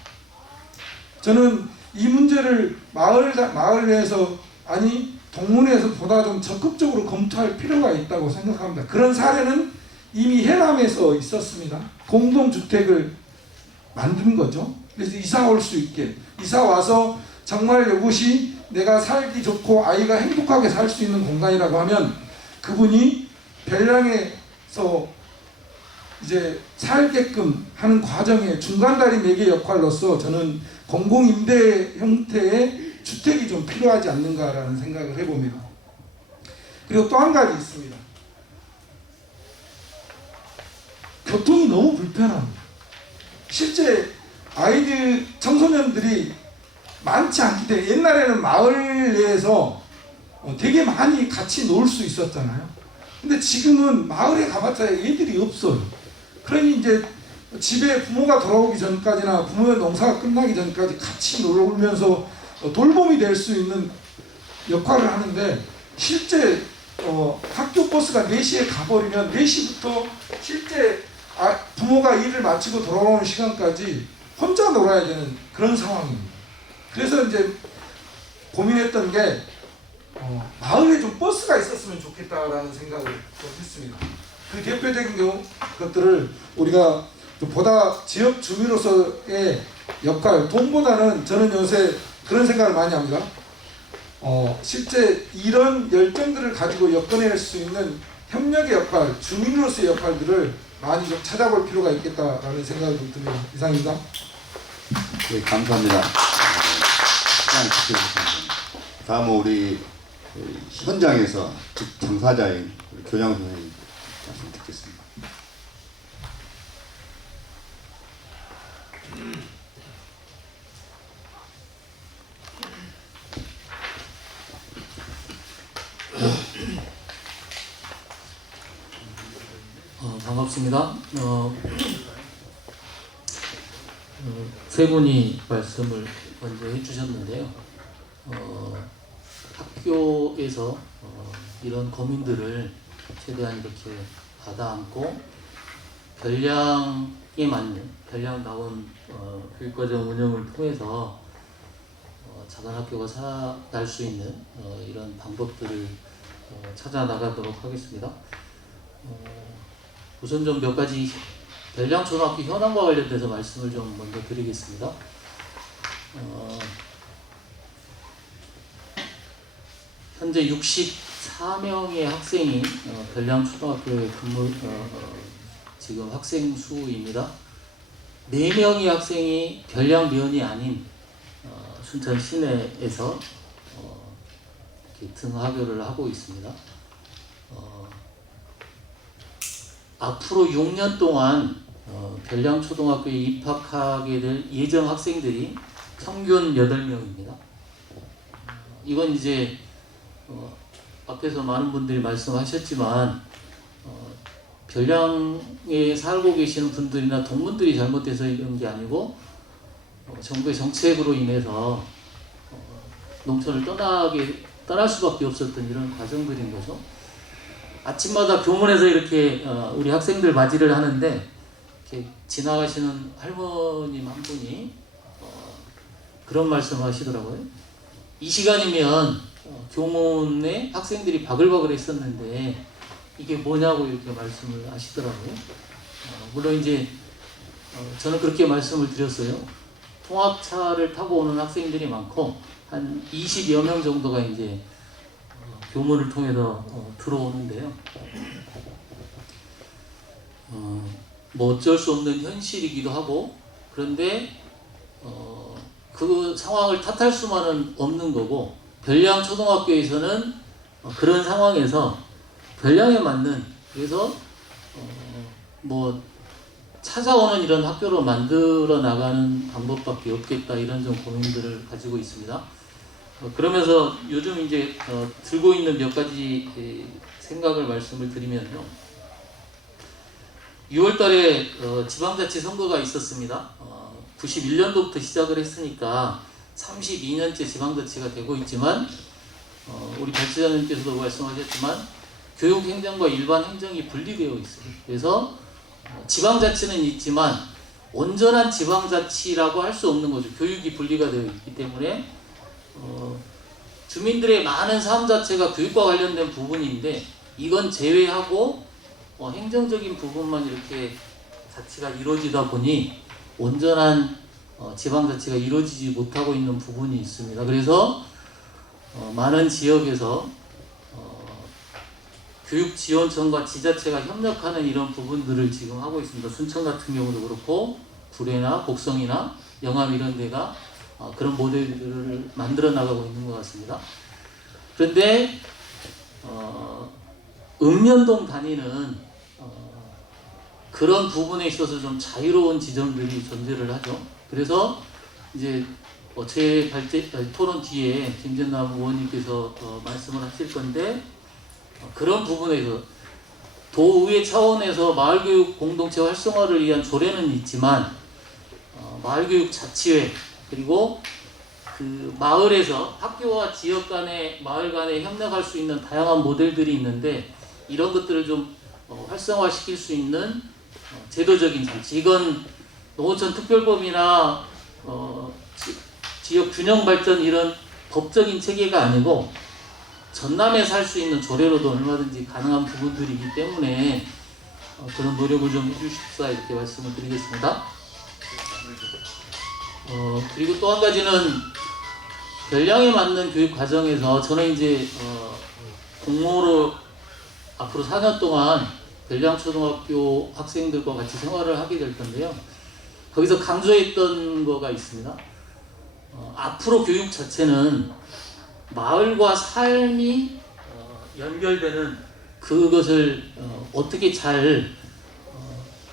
저는 이 문제를 마을 내에서, 아니 동문회에서 보다 좀 적극적으로 검토할 필요가 있다고 생각합니다. 그런 사례는 이미 해남에서 있었습니다. 공동주택을 만든 거죠. 그래서 이사 올 수 있게, 이사 와서 정말 이것이 내가 살기 좋고 아이가 행복하게 살 수 있는 공간이라고 하면 그분이 별량에서 이제 살게끔 하는 과정의 중간다리 매개 역할로서 저는 공공임대 형태의 주택이 좀 필요하지 않는가라는 생각을 해봅니다. 그리고 또 한 가지 있습니다. 교통이 너무 불편합니다. 실제 아이들, 청소년들이 많지 않기 때문에 옛날에는 마을 내에서 되게 많이 같이 놀 수 있었잖아요. 근데 지금은 마을에 가봤자 애들이 없어요. 그러니 이제 집에 부모가 돌아오기 전까지나 부모의 농사가 끝나기 전까지 같이 놀면서 돌봄이 될 수 있는 역할을 하는데 실제 학교 버스가 4시에 가버리면 4시부터 실제 부모가 일을 마치고 돌아오는 시간까지 혼자 놀아야 되는 그런 상황입니다. 그래서 이제 고민했던 게 마을에 좀 버스가 있었으면 좋겠다라는 생각을 좀 했습니다. 그 대표적인 것들을 우리가 보다 지역 주민으로서의 역할, 돈보다는 저는 요새 그런 생각을 많이 합니다. 실제 이런 열정들을 가지고 엮어낼 수 있는 협력의 역할, 주민으로서의 역할들을 많이 좀 찾아볼 필요가 있겠다라는 생각이 좀 듭니다. 이상입니다. 네, 감사합니다. 시간 지켜주셔서 다음은 우리 현장에서 당사자인 교장 선생님 말씀 듣겠습니다. 반갑습니다. 세 분이 말씀을 먼저 해주셨는데요. 학교에서 이런 고민들을 최대한 이렇게 받아안고 별량에 맞는 별량다운 교육과정 운영을 통해서 작은 학교가 살아날 수 있는 이런 방법들을 찾아 나가도록 하겠습니다. 우선 좀 몇 가지 별량초등학교 현황과 관련돼서 말씀을 좀 먼저 드리겠습니다. 현재 64명의 학생이 별량초등학교에 지금 학생 수입니다. 4명의 학생이 별량면이 아닌 순천 시내에서 등하교를 하고 있습니다. 앞으로 6년 동안 별량초등학교에 입학하게 될 예정 학생들이 평균 8명입니다. 이건 이제 앞에서 많은 분들이 말씀하셨지만 별량에 살고 계시는 분들이나 동문들이 잘못돼서 이런 게 아니고 정부의 정책으로 인해서 농촌을 떠날 수밖에 없었던 이런 과정들인 거죠. 아침마다 교문에서 이렇게 우리 학생들 맞이를 하는데 이렇게 지나가시는 할머님 한 분이 그런 말씀을 하시더라고요. 이 시간이면 교문에 학생들이 바글바글 했었는데 이게 뭐냐고 이렇게 말씀을 하시더라고요. 물론 이제 저는 그렇게 말씀을 드렸어요. 통학차를 타고 오는 학생들이 많고 한 20여 명 정도가 이제 교문을 통해서 들어오는데요. 뭐 어쩔 수 없는 현실이기도 하고 그런데 그 상황을 탓할 수만은 없는 거고 별량 초등학교에서는 그런 상황에서 별량에 맞는 그래서 뭐 찾아오는 이런 학교로 만들어 나가는 방법밖에 없겠다 이런 좀 고민들을 가지고 있습니다. 그러면서 요즘 이제 들고 있는 몇 가지 생각을 말씀을 드리면요. 6월달에 지방자치 선거가 있었습니다. 91년도부터 시작을 했으니까 32년째 지방자치가 되고 있지만 우리 박 지사님께서도 말씀하셨지만 교육행정과 일반 행정이 분리되어 있어요. 그래서 지방자치는 있지만 온전한 지방자치라고 할 수 없는 거죠. 교육이 분리가 되어 있기 때문에 주민들의 많은 삶 자체가 교육과 관련된 부분인데 이건 제외하고 행정적인 부분만 이렇게 자치가 이루어지다 보니 온전한 지방자치가 이루어지지 못하고 있는 부분이 있습니다. 그래서 많은 지역에서 교육지원청과 지자체가 협력하는 이런 부분들을 지금 하고 있습니다. 순천 같은 경우도 그렇고 구례나 곡성이나 영암 이런 데가 그런 모델들을 만들어 나가고 있는 것 같습니다. 그런데 읍면동 단위는 그런 부분에 있어서 좀 자유로운 지점들이 존재를 하죠. 그래서 이제 제 토론 뒤에 김전남 의원님께서 말씀을 하실 건데 그런 부분에서 도의회 차원에서 마을교육 공동체 활성화를 위한 조례는 있지만 마을교육 자치회 그리고 그 마을에서 학교와 지역 간에 마을 간에 협력할 수 있는 다양한 모델들이 있는데 이런 것들을 좀 활성화시킬 수 있는 제도적인 장치. 이건 농어촌 특별법이나 지역 균형 발전 이런 법적인 체계가 아니고 전남에서 할 수 있는 조례로도 얼마든지 가능한 부분들이기 때문에 그런 노력을 좀 해주십사 이렇게 말씀을 드리겠습니다. 그리고 또 한 가지는 별량에 맞는 교육 과정에서 저는 이제 공모로 앞으로 4년 동안 별량초등학교 학생들과 같이 생활을 하게 될 건데요. 거기서 강조했던 거가 있습니다. 앞으로 교육 자체는 마을과 삶이 연결되는 그것을 어떻게 잘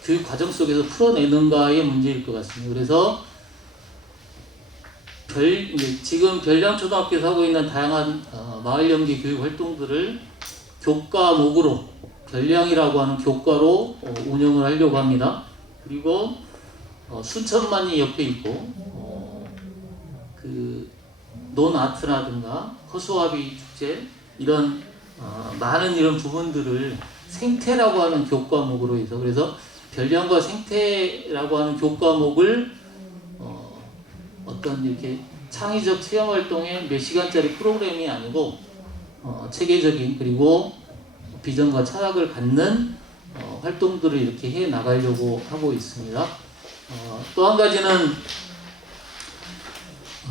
교육 과정 속에서 풀어내는가의 문제일 것 같습니다. 그래서 지금 별량초등학교에서 하고 있는 다양한 마을 연계 교육 활동들을 교과목으로 별량이라고 하는 교과로 운영을 하려고 합니다. 그리고 순천만이 옆에 있고 그 논아트라든가 허수아비 축제 이런 많은 이런 부분들을 생태라고 하는 교과목으로 해서 그래서 별량과 생태라고 하는 교과목을 어떤 이렇게 창의적 체험 활동의 몇 시간짜리 프로그램이 아니고 체계적인 그리고 비전과 철학을 갖는 활동들을 이렇게 해 나가려고 하고 있습니다. 또 한 가지는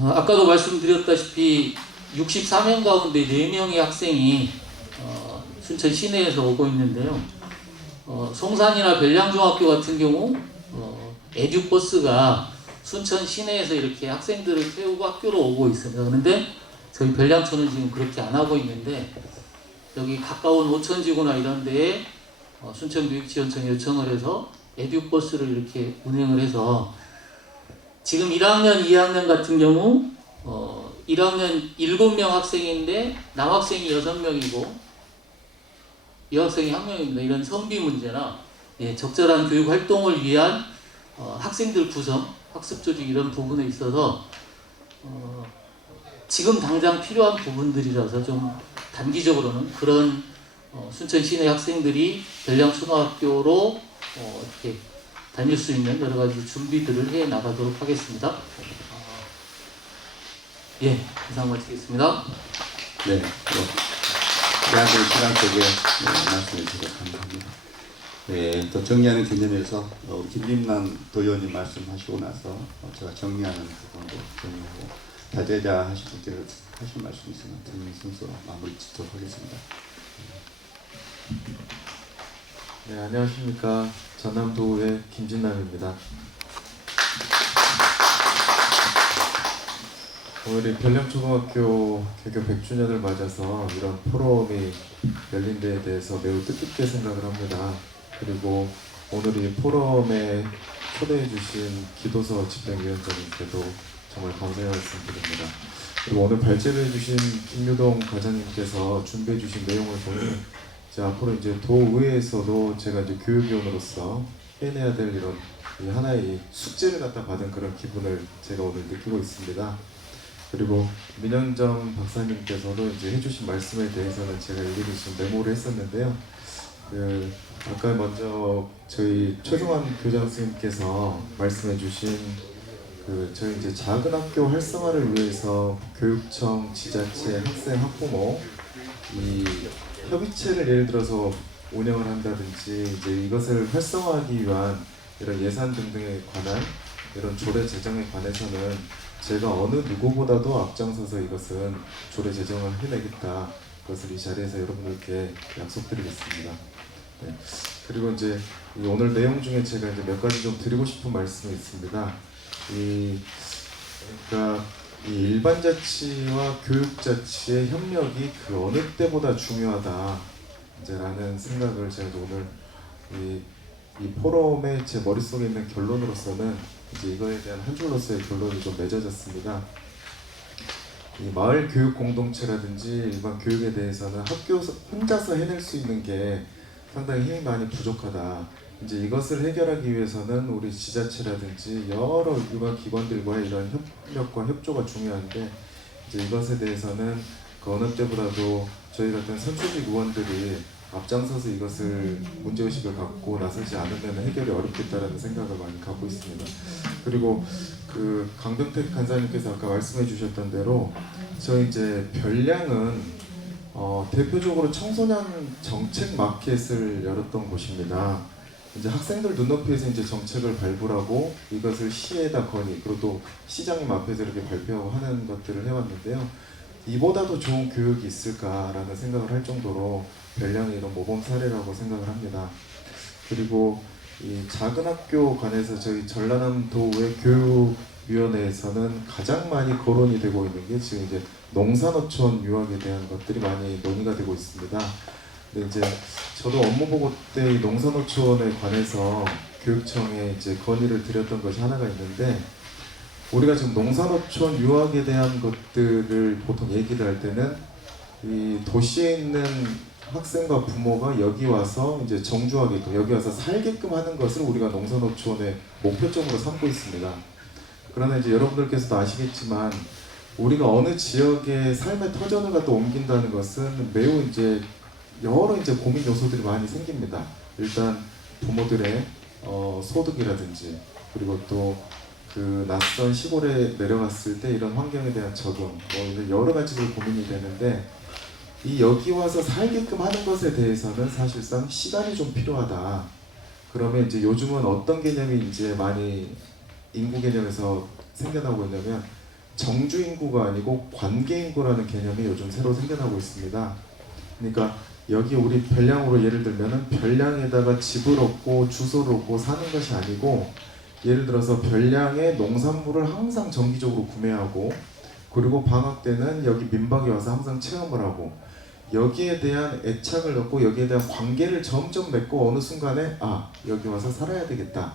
아까도 말씀드렸다시피 64명 가운데 4명의 학생이 순천 시내에서 오고 있는데요. 송산이나 별량중학교 같은 경우 에듀버스가 순천 시내에서 이렇게 학생들을 태우고 학교로 오고 있습니다. 그런데 저희 별량초는 지금 그렇게 안 하고 있는데 여기 가까운 오천지구나 이런 데에 순천교육지원청에 요청을 해서 에듀버스를 이렇게 운행을 해서 지금 1학년, 2학년 같은 경우 1학년 7명 학생인데 남학생이 6명이고 여학생이 1명입니다. 이런 선비 문제나 적절한 교육 활동을 위한 학생들 구성, 학습 조직 이런 부분에 있어서 지금 당장 필요한 부분들이라서 좀 단기적으로는 그런 순천 시내 학생들이 별량초등학교로 이렇게 다닐 수 있는 여러 가지 준비들을 해 나가도록 하겠습니다. 이상 마치겠습니다. 네. 대학교 시간 속에 말씀해 주셔서 감사합니다. 네, 또 정리하는 개념에서 김림남 도의원님 말씀하시고 나서 제가 정리하는 부분도 정리하고 다재자 하실 분께서 하실 말씀 있으면 듣는 순서로 마무리 짓도록 하겠습니다. 네, 안녕하십니까. 전남도의 김진남입니다. 오늘이 별량초등학교 개교 100주년을 맞아서 이런 포럼이 열린 데에 대해서 매우 뜻깊게 생각을 합니다. 그리고 오늘 이 포럼에 초대해 주신 기도서 집행위원장님께도 정말 감사의 말씀드립니다. 그리고 오늘 발제를 해주신 김유동 과장님께서 준비해 주신 내용을 보니 이제 앞으로 이제 도의회에서도 제가 이제 교육위원으로서 해내야 될 이런 하나의 숙제를 갖다 받은 그런 기분을 제가 오늘 느끼고 있습니다. 그리고 민현정 박사님께서도 이제 해주신 말씀에 대해서는 제가 일일이 좀 메모를 했었는데요. 아까 먼저 저희 최종환 교장 선생님께서 말씀해주신 저희 이제 작은 학교 활성화를 위해서 교육청, 지자체, 학생, 학부모 이 협의체를 예를 들어서 운영을 한다든지 이제 이것을 활성화하기 위한 이런 예산 등등에 관한 이런 조례 제정에 관해서는 제가 어느 누구보다도 앞장서서 이것은 조례 제정을 해내겠다. 그것을 이 자리에서 여러분들께 약속드리겠습니다. 네. 그리고 이제 이 오늘 내용 중에 제가 이제 몇 가지 좀 드리고 싶은 말씀이 있습니다. 그러니까 이 일반 자치와 교육 자치의 협력이 그 어느 때보다 중요하다. 이제라는 생각을 제가 오늘 이 포럼의 제 머릿속에 있는 결론으로서는 이제 이거에 대한 한 줄로서의 결론이 좀 맺어졌습니다. 이 마을 교육 공동체라든지 일반 교육에 대해서는 학교 혼자서 해낼 수 있는 게 상당히 힘이 많이 부족하다. 이제 이것을 해결하기 위해서는 우리 지자체라든지 여러 일반 기관들과의 이런 협력과 협조가 중요한데 이제 이것에 대해서는 그 어느 때보다도 저희 같은 선출직 의원들이 앞장서서 이것을 문제의식을 갖고 나서지 않으면 해결이 어렵겠다라는 생각을 많이 갖고 있습니다. 그리고 그 강병택 간사님께서 아까 말씀해 주셨던 대로 저희 이제 별량은 대표적으로 청소년 정책 마켓을 열었던 곳입니다. 이제 학생들 눈높이에서 이제 정책을 발굴하고 이것을 시에다 건의 그리고 또 시장님 앞에서 이렇게 발표하고 하는 것들을 해왔는데요. 이보다도 좋은 교육이 있을까라는 생각을 할 정도로 별량의 이런 모범 사례라고 생각을 합니다. 그리고 이 작은 학교 관해서 저희 전라남도의 교육위원회에서는 가장 많이 거론이 되고 있는 게 지금 이제 농산어촌 유학에 대한 것들이 많이 논의가 되고 있습니다. 근데 이제 저도 업무 보고 때 이 농산어촌에 관해서 교육청에 이제 건의를 드렸던 것이 하나가 있는데 우리가 지금 농산어촌 유학에 대한 것들을 보통 얘기를 할 때는 이 도시에 있는 학생과 부모가 여기 와서 이제 정주하게끔 여기 와서 살게끔 하는 것을 우리가 농산어촌의 목표점으로 삼고 있습니다. 그러나 이제 여러분들께서도 아시겠지만 우리가 어느 지역의 삶의 터전을 갖다 옮긴다는 것은 매우 이제 여러 이제 고민 요소들이 많이 생깁니다. 일단 부모들의 소득이라든지 그리고 또 그 낯선 시골에 내려갔을 때 이런 환경에 대한 적응 이런 여러 가지들 고민이 되는데 이 여기 와서 살게끔 하는 것에 대해서는 사실상 시간이 좀 필요하다. 그러면 이제 요즘은 어떤 개념이 이제 많이 인구 개념에서 생겨나고 있냐면 정주 인구가 아니고 관계 인구라는 개념이 요즘 새로 생겨나고 있습니다. 그러니까 여기 우리 별량으로 예를 들면은 별량에다가 집을 얻고 주소를 얻고 사는 것이 아니고 예를 들어서 별량의 농산물을 항상 정기적으로 구매하고 그리고 방학 때는 여기 민박에 와서 항상 체험을 하고 여기에 대한 애착을 갖고 여기에 대한 관계를 점점 맺고 어느 순간에 여기 와서 살아야 되겠다.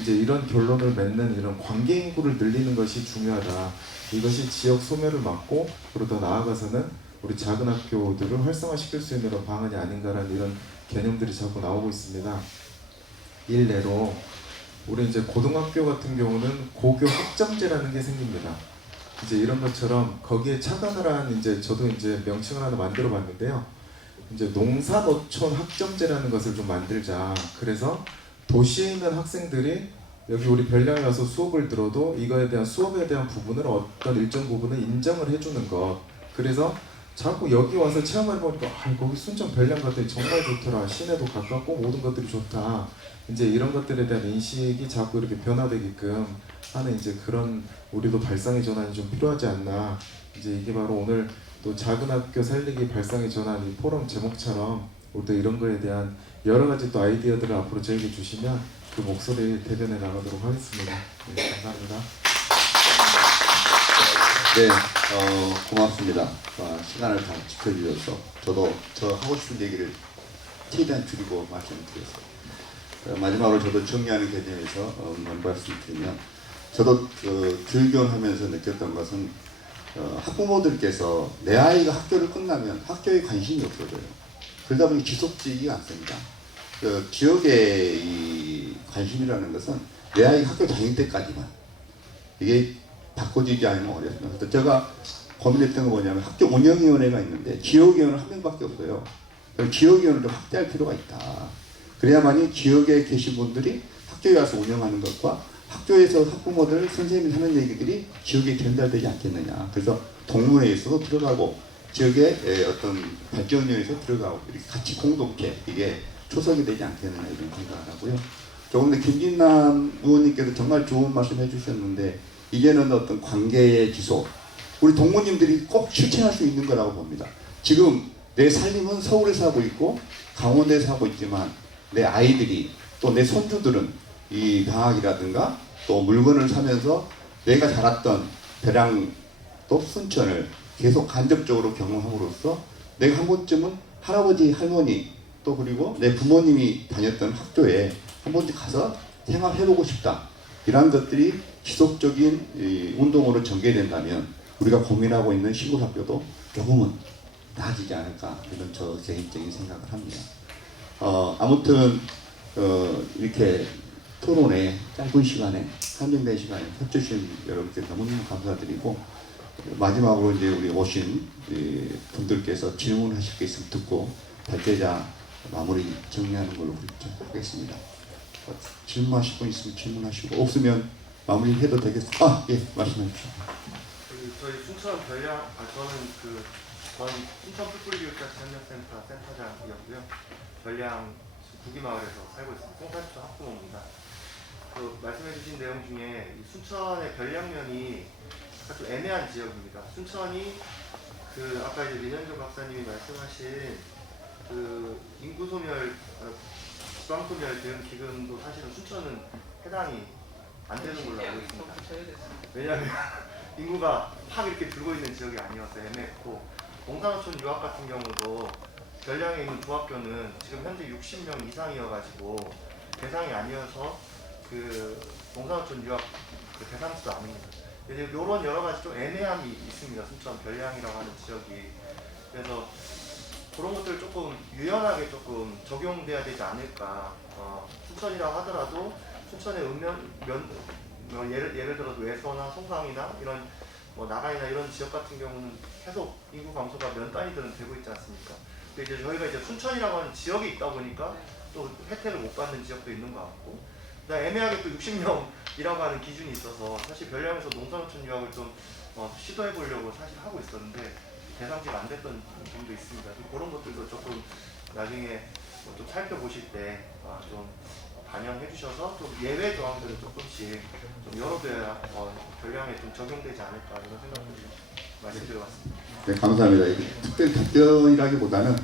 이제 이런 결론을 맺는 이런 관계 인구를 늘리는 것이 중요하다. 이것이 지역 소멸을 막고 그리고 더 나아가서는 우리 작은 학교들을 활성화시킬 수 있는 방안이 아닌가라는 이런 개념들이 자꾸 나오고 있습니다. 일례로 우리 이제 고등학교 같은 경우는 고교 학점제라는 게 생깁니다. 이제 이런 것처럼 거기에 착안을 한 이제 저도 이제 명칭을 하나 만들어 봤는데요. 이제 농산어촌 학점제라는 것을 좀 만들자. 그래서 도시에 있는 학생들이 여기 우리 별량에 와서 수업을 들어도 이거에 대한 수업에 대한 부분을 어떤 일정 부분을 인정을 해주는 것. 그래서 자꾸 여기 와서 체험을 해보니까 거기 순천 별량 갔더니 정말 좋더라. 시내도 가깝고 모든 것들이 좋다. 이제 이런 것들에 대한 인식이 자꾸 이렇게 변화되게끔 하는 이제 그런 우리도 발상의 전환이 좀 필요하지 않나. 이제 이게 바로 오늘 또 작은 학교 살리기 발상의 전환 이 포럼 제목처럼 우리도 이런 거에 대한 여러 가지 또 아이디어들을 앞으로 저에게 주시면 그 목소리 대변해 나가도록 하겠습니다. 네, 감사합니다. 네, 고맙습니다. 시간을 다 지켜주셔서 저도 저 하고 싶은 얘기를 최대한 줄이고 말씀드렸습니다. 마지막으로 저도 정리하는 개념에서 말씀드리면 저도 교육위원 하면서 느꼈던 것은 학부모들께서 내 아이가 학교를 끝나면 학교에 관심이 없어져요. 그러다 보니 지속지기가 않습니다. 기억의 이 관심이라는 것은 내 아이가 학교 다닐 때까지만 이게 바꿔지지 않으면 어렵습니다. 그래서 제가 고민했던 건 뭐냐면 학교 운영위원회가 있는데 지역위원은 한 명밖에 없어요. 그럼 지역위원을 좀 확대할 필요가 있다. 그래야만이 지역에 계신 분들이 학교에 와서 운영하는 것과 학교에서 학부모들, 선생님이 하는 얘기들이 지역에 전달되지 않겠느냐. 그래서 동문회에서도 들어가고 지역의 어떤 발전위원회에서 들어가고 이렇게 같이 공동체 이게 초석이 되지 않겠느냐 이런 생각을 하고요. 조금 더 김진남 의원님께서 정말 좋은 말씀 해주셨는데 이제는 어떤 관계의 지속, 우리 동무님들이 꼭 실천할 수 있는 거라고 봅니다. 지금 내 살림은 서울에서 하고 있고 강원도에서 하고 있지만 내 아이들이 또 내 손주들은 이 방학이라든가 또 물건을 사면서 내가 자랐던 벼랑 또 순천을 계속 간접적으로 경험함으로써 내가 한 번쯤은 할아버지 할머니 또 그리고 내 부모님이 다녔던 학교에 한 번쯤 가서 생활해보고 싶다. 이러한 것들이 지속적인 이 운동으로 전개된다면 우리가 고민하고 있는 시골 학교도 조금은 나아지지 않을까 이런 저 개인적인 생각을 합니다. 아무튼 이렇게 토론에 짧은 시간에 한정된 시간에 협조해주신 여러분께 너무너무 감사드리고 마지막으로 이제 우리 오신 분들께서 질문하실 게 있으면 듣고 발제자 마무리 정리하는 걸로 하겠습니다. 질문하실 분 있으면 질문하시고 없으면 마무리해도 되겠습니다. 예, 말씀해주십시오. 저희 순천 저는 순천 풀뿌리교육자 협력센터 센터장이었고요. 전량 구기마을에서 살고 있습니다. 송산초 학부모입니다. 말씀해주신 내용 중에 이 순천의 변량면이 좀 애매한 지역입니다. 순천이 아까 이제 민현조 박사님이 말씀하신 인구 소멸, 지방 소멸 대응 기금도 사실은 순천은 해당이 안 되는 걸로 알고 있습니다. 왜냐하면 인구가 확 이렇게 들고 있는 지역이 아니어서 애매했고, 동산어촌 유학 같은 경우도 전량에 있는 중학교는 지금 현재 60명 이상이어가지고 대상이 아니어서 동산어촌 유학 대상지도 아닙니다. 이런 여러 가지 좀 애매함이 있습니다. 순천 별량이라고 하는 지역이. 그래서 그런 것들 조금 유연하게 조금 적용돼야 되지 않을까. 순천이라고 하더라도 순천의 예를 들어서 외서나 송강이나 이런 나가이나 이런 지역 같은 경우는 계속 인구 감소가 몇 단위들은 되고 있지 않습니까? 근데 이제 저희가 이제 순천이라고 하는 지역이 있다 보니까 또 혜택을 못 받는 지역도 있는 것 같고, 그다음 애매하게 또 60명이라고 하는 기준이 있어서 사실 별량에서 농산어촌 유학을 좀 시도해 보려고 사실 하고 있었는데 대상지가 안 됐던 점도 있습니다. 그런 것들도 조금 나중에 좀 살펴보실 때 좀 반영해 주셔서 좀 예외 조항들을 조금씩 좀 열어둬야 별량에 좀 적용되지 않을까 이런 생각을 말씀드려봤습니다. 네, 감사합니다. 특별히 답변이라기보다는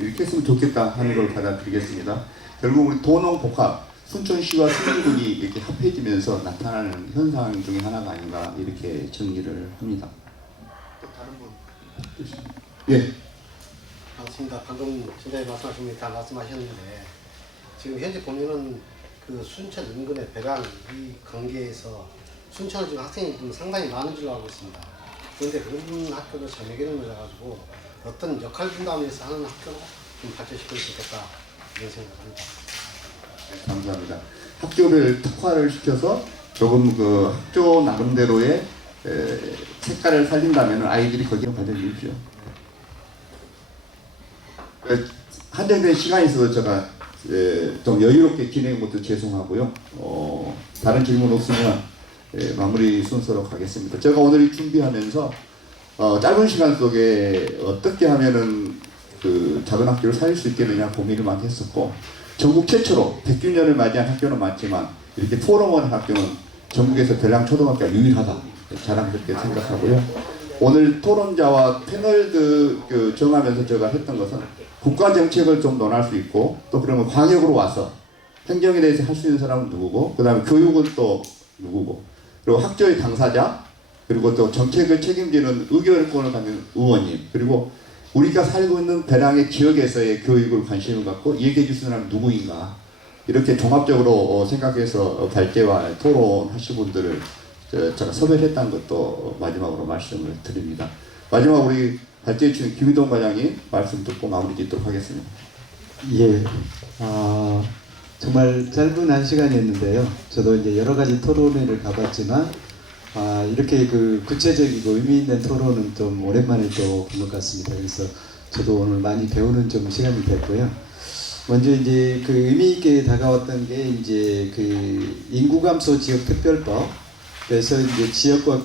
이렇게 했으면 좋겠다 하는 걸 받아들이겠습니다. 결국 우리 도농복합, 순천시와 승리군이 이렇게 합해지면서 나타나는 현상 중에 하나가 아닌가 이렇게 정리를 합니다. 또 다른 분? 예. 반갑습니다. 방금 진작에 말씀하신 게 다 말씀하셨는데 지금 현재 보면은 순천 인근의 배랑 이 관계에서 순천은 지금 학생이 좀 상당히 많은 줄로 알고 있습니다. 그런데 그런 학교도 저녁에 늘어가지고 어떤 역할 분담에서 하는 학교로 좀 발전시킬 수 있겠다 이런 생각합니다. 네, 감사합니다. 학교를 특화를 시켜서 조금 학교 나름대로의 색깔을 살린다면 아이들이 거기로 받아주십시오. 한정된 시간이 있어서 제가 좀 여유롭게 진행한 것도 죄송하고요. 다른 질문 없으면 마무리 순서로 가겠습니다. 제가 오늘 준비하면서 짧은 시간 속에 어떻게 하면은 작은 학교를 살릴 수 있겠느냐 고민을 많이 했었고, 전국 최초로 100주년을 맞이한 학교는 많지만 이렇게 포럼을 한 학교는 전국에서 별량초등학교가 유일하다 자랑스럽게 생각하고요. 오늘 토론자와 패널들 정하면서 제가 했던 것은 국가 정책을 좀 논할 수 있고, 또 그러면 광역으로 와서 행정에 대해서 할 수 있는 사람은 누구고, 그 다음에 교육은 또 누구고, 그리고 학교의 당사자, 그리고 또 정책을 책임지는 의결권을 갖는 의원님, 그리고 우리가 살고 있는 배량의 지역에서의 교육을 관심을 갖고 얘기해 줄 사람은 누구인가, 이렇게 종합적으로 생각해서 발제와 토론하신 분들을 제가 섭외를 했다는 것도 마지막으로 말씀을 드립니다. 마지막으로 우리 발제해 주신 김희동 과장님 말씀 듣고 마무리 짓도록 하겠습니다. 예, 정말 짧은 한 시간이었는데요. 저도 이제 여러 가지 토론회를 가봤지만 이렇게 구체적이고 의미 있는 토론은 좀 오랜만에 또 본 것 같습니다. 그래서 저도 오늘 많이 배우는 좀 시간이 됐고요. 먼저 이제 의미 있게 다가왔던 게 이제 인구 감소 지역 특별법. 그래서 이제 지역과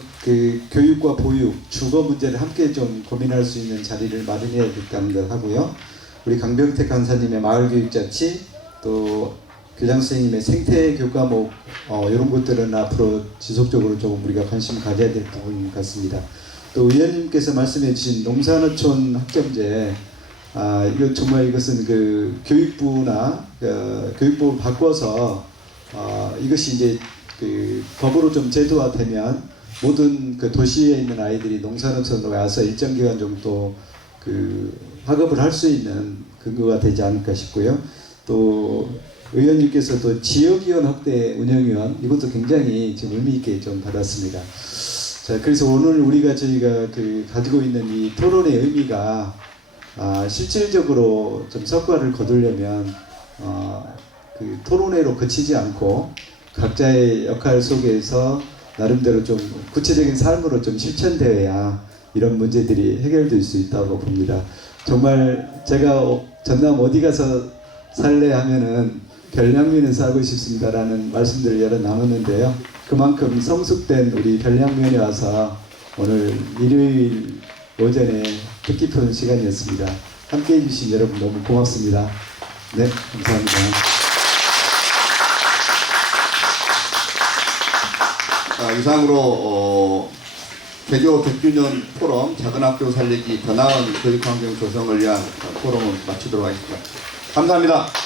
교육과 보육, 주거 문제를 함께 좀 고민할 수 있는 자리를 마련해야 될까 하고요. 우리 강병택 강사님의 마을교육자치, 또 교장 선생님의 생태 교과목 이런 것들은 앞으로 지속적으로 조금 우리가 관심 가져야 될 부분 같습니다. 또 의원님께서 말씀해 주신 농산어촌 학점제 이거 정말 이것은 그 교육부나 교육부를 바꿔서 이것이 이제 그 법으로 좀 제도화되면 모든 그 도시에 있는 아이들이 농산어촌으로 와서 일정 기간 정도 그 학업을 할 수 있는 근거가 되지 않을까 싶고요. 또 의원님께서도 지역위원 확대 운영위원 이것도 굉장히 지금 의미 있게 좀 받았습니다. 자, 그래서 오늘 저희가 그 가지고 있는 이 토론의 의미가 실질적으로 좀 성과를 거두려면 그 토론회로 그치지 않고 각자의 역할 속에서 나름대로 좀 구체적인 삶으로 좀 실천되어야 이런 문제들이 해결될 수 있다고 봅니다. 정말 제가 전남 어디 가서 살래 하면은 별량면에 살고 싶습니다라는 말씀들을 여러 나눴는데요. 그만큼 성숙된 우리 별량면에 와서 오늘 일요일 오전에 뜻깊은 시간이었습니다. 함께해 주신 여러분 너무 고맙습니다. 네, 감사합니다. 이상으로 개교 100주년 포럼 작은 학교 살리기 더 나은 교육환경 조성을 위한 포럼을 마치도록 하겠습니다. 감사합니다.